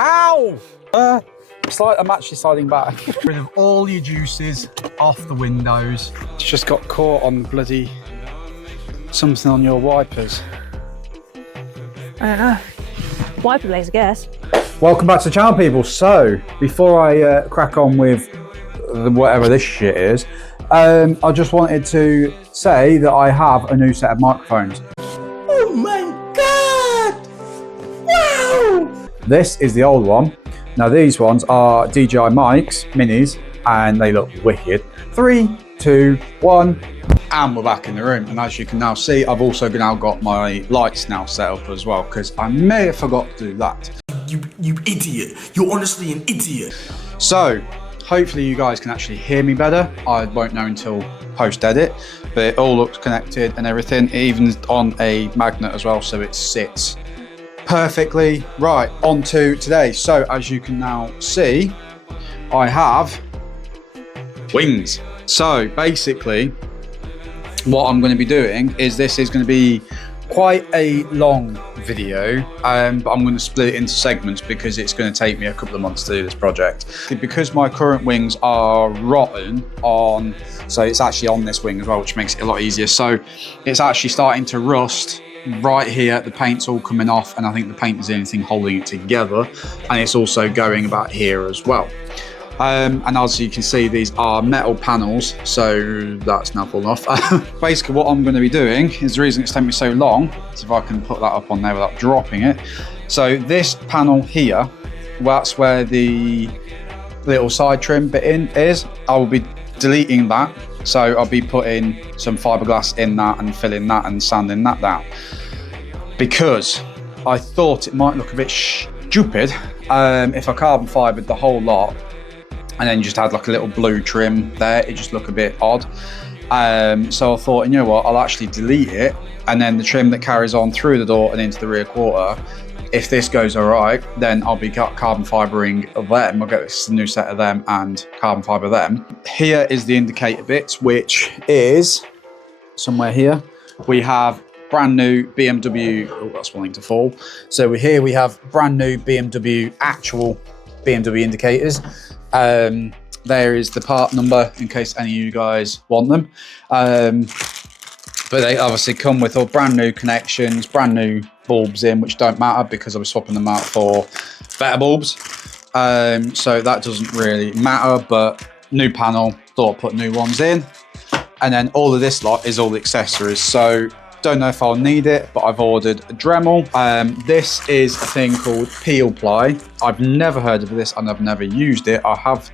Ow! I'm actually sliding back. Rid of all your juices off the windows. It's just got caught on bloody something on your wipers. I don't know. Wiper blades, I guess. Welcome back to the channel, people. So, before I crack on with whatever this shit is, I just wanted to say that I have a new set of microphones. Oh my god! Wow! This is the old one. Now these ones are DJI mics, minis, and they look wicked. 3, 2, 1, and we're back in the room. And as you can now see, I've also now got my lights now set up as well, because I may have forgot to do that. You idiot. You're honestly an idiot. So, hopefully you guys can actually hear me better. I won't know until post-edit, but it all looks connected and everything, even on a magnet as well, so it sits perfectly. Right, on to today. So, as you can now see, I have wings. So, basically, what I'm going to be doing is this is going to be quite a long video, but I'm going to split it into segments because it's going to take me a couple of months to do this project. Because my current wings are rotten on, so it's actually on this wing as well, which makes it a lot easier. So it's actually starting to rust right here. The paint's all coming off, and I think the paint is the only thing holding it together. And it's also going about here as well. And as you can see, these are metal panels, so that's now fallen off. Basically, what I'm going to be doing is the reason it's taken me so long, is if I can put that up on there without dropping it. So this panel here, that's where the little side trim bit is. I will be deleting that. So I'll be putting some fiberglass in that and filling that and sanding that down. Because I thought it might look a bit stupid if I carbon fibered the whole lot and then just had like a little blue trim there. It just look a bit odd. So I thought, you know what, I'll actually delete it, and then the trim that carries on through the door and into the rear quarter, if this goes all right, then I'll be carbon fibering them. I'll get a new set of them and carbon fiber them. Here is the indicator bits, which is somewhere here. We have brand new BMW, oh, that's wanting to fall. So here we have brand new BMW, actual BMW indicators. There is the part number in case any of you guys want them. But they obviously come with all brand new connections, brand new bulbs in, which don't matter because I was swapping them out for better bulbs. So that doesn't really matter, but new panel, thought I'd put new ones in. And then all of this lot is all the accessories. So don't know if I'll need it, but I've ordered a Dremel. This is a thing called Peel Ply. I've never heard of this and I've never used it. I have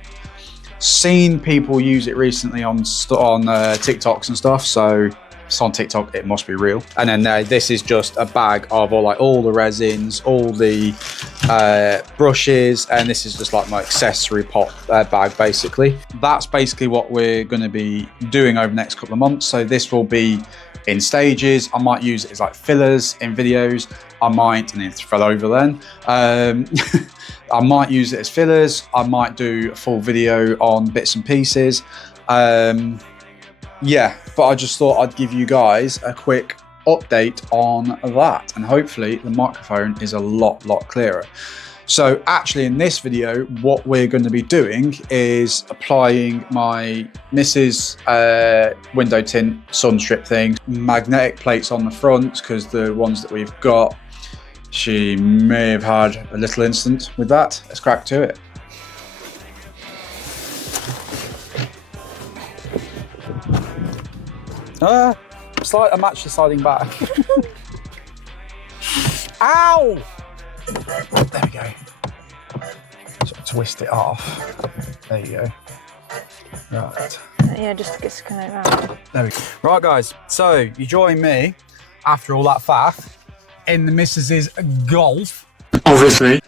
seen people use it recently on TikToks and stuff. So it's on TikTok, it must be real. And then this is just a bag of all the resins, all the brushes, and this is just like my accessory pot bag basically. That's basically what we're going to be doing over the next couple of months. So this will be in stages. I might use it as like fillers in videos. I might, and it fell over then. I might use it as fillers. I might do a full video on bits and pieces. Yeah, but I just thought I'd give you guys a quick update on that, and hopefully the microphone is a lot clearer. So actually in this video, what we're going to be doing is applying my Mrs. window tint Sunstrip thing, magnetic plates on the front, because the ones that we've got, she may have had a little incident with that. Let's crack to it. I'm actually sliding back. Ow! There we go. So twist it off. There you go. Right. Yeah, just gets kind of around. There we go. Right, guys. So you join me after all that faff in the Mrs. Golf. Obviously.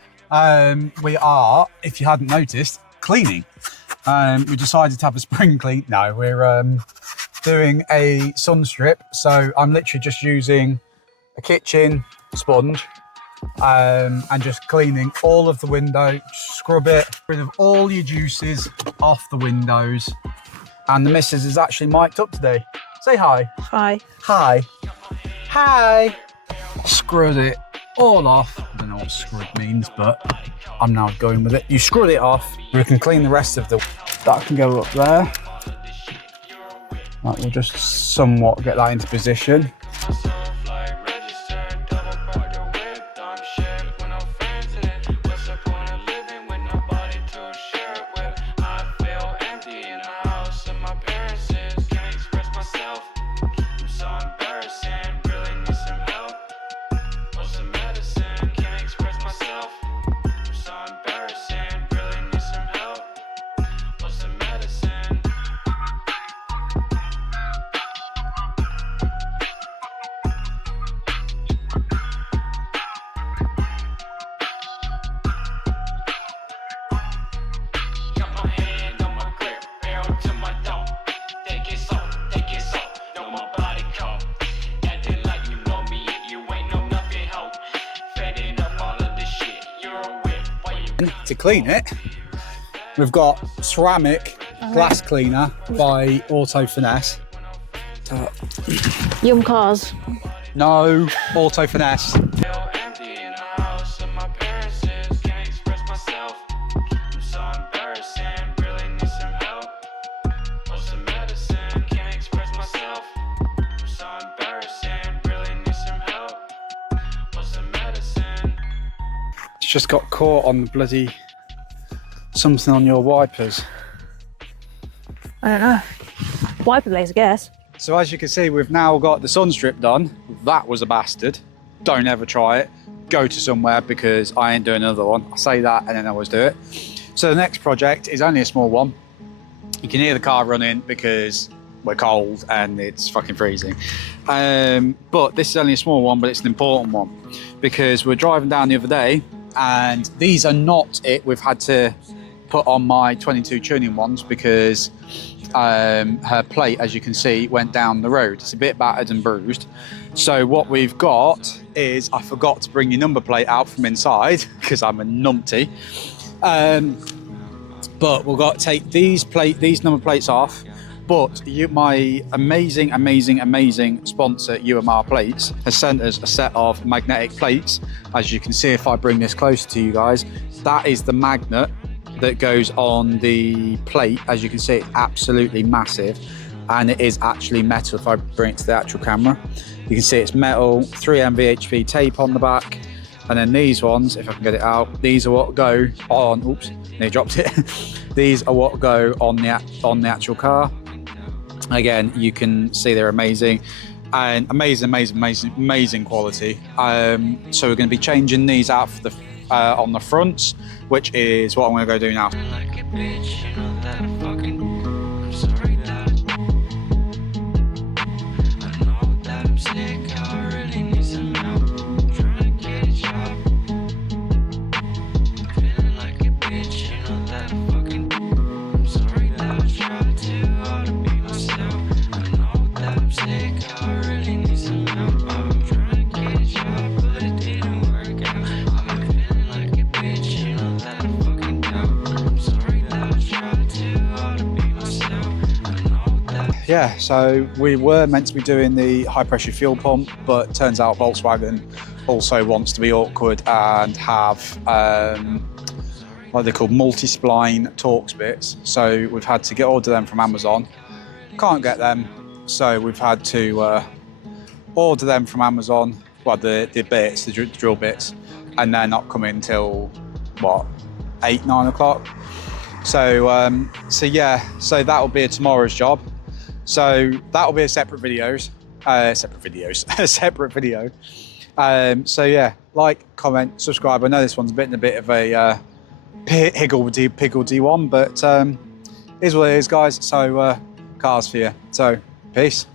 We are, if you hadn't noticed, cleaning. We decided to have a spring clean. No, we're doing a Sunstrip. So I'm literally just using a kitchen sponge and just cleaning all of the window, scrub it, rid of all your juices off the windows. And the missus is actually mic'd up today. Say hi. Hi. Hi. Hi. Screwed it all off. I don't know what scrub means, but I'm now going with it. You screw it off. We can clean the rest of the... That can go up there. Right, we'll just somewhat get that into position. To clean it, we've got ceramic glass cleaner by Auto Finesse. Yum cars. No, Auto Finesse. It's just got caught on the bloody something on your wipers. I don't know. Wiper blades, I guess. So as you can see, we've now got the Sunstrip done. That was a bastard. Don't ever try it. Go to somewhere, because I ain't doing another one. I say that and then I always do it. So the next project is only a small one. You can hear the car running because we're cold and it's fucking freezing. But this is only a small one, but it's an important one, because we're driving down the other day and these are not it. We've had to put on my 22 tuning ones because her plate, as you can see, went down the road. It's a bit battered and bruised. So what we've got is, I forgot to bring your number plate out from inside because I'm a numpty. But we've got to take these number plates off. But my amazing sponsor, UMR Plates, has sent us a set of magnetic plates. As you can see, if I bring this closer to you guys, that is the magnet that goes on the plate. As you can see, it's absolutely massive, and it is actually metal. If I bring it to the actual camera, you can see it's metal, 3M VHP tape on the back. And then these ones, if I can get it out, these are what go on, oops, they dropped it. These are what go on the actual car. Again, you can see they're amazing, and amazing quality. So we're going to be changing these out for the on the fronts, which is what I'm going to go do now. Yeah, so we were meant to be doing the high pressure fuel pump, but turns out Volkswagen also wants to be awkward and have what they call multi-spline Torx bits. So we've had to order them from Amazon. Can't get them, so we've had to order them from Amazon. Well, the bits, the drill bits, and they're not coming till what, 8-9 o'clock. So yeah, so that'll be tomorrow's job. So that'll be a separate video. So yeah, like, comment, subscribe. I know this one's been a bit of a higgledy-piggledy one, but is what it is, guys. So cars for you. So peace.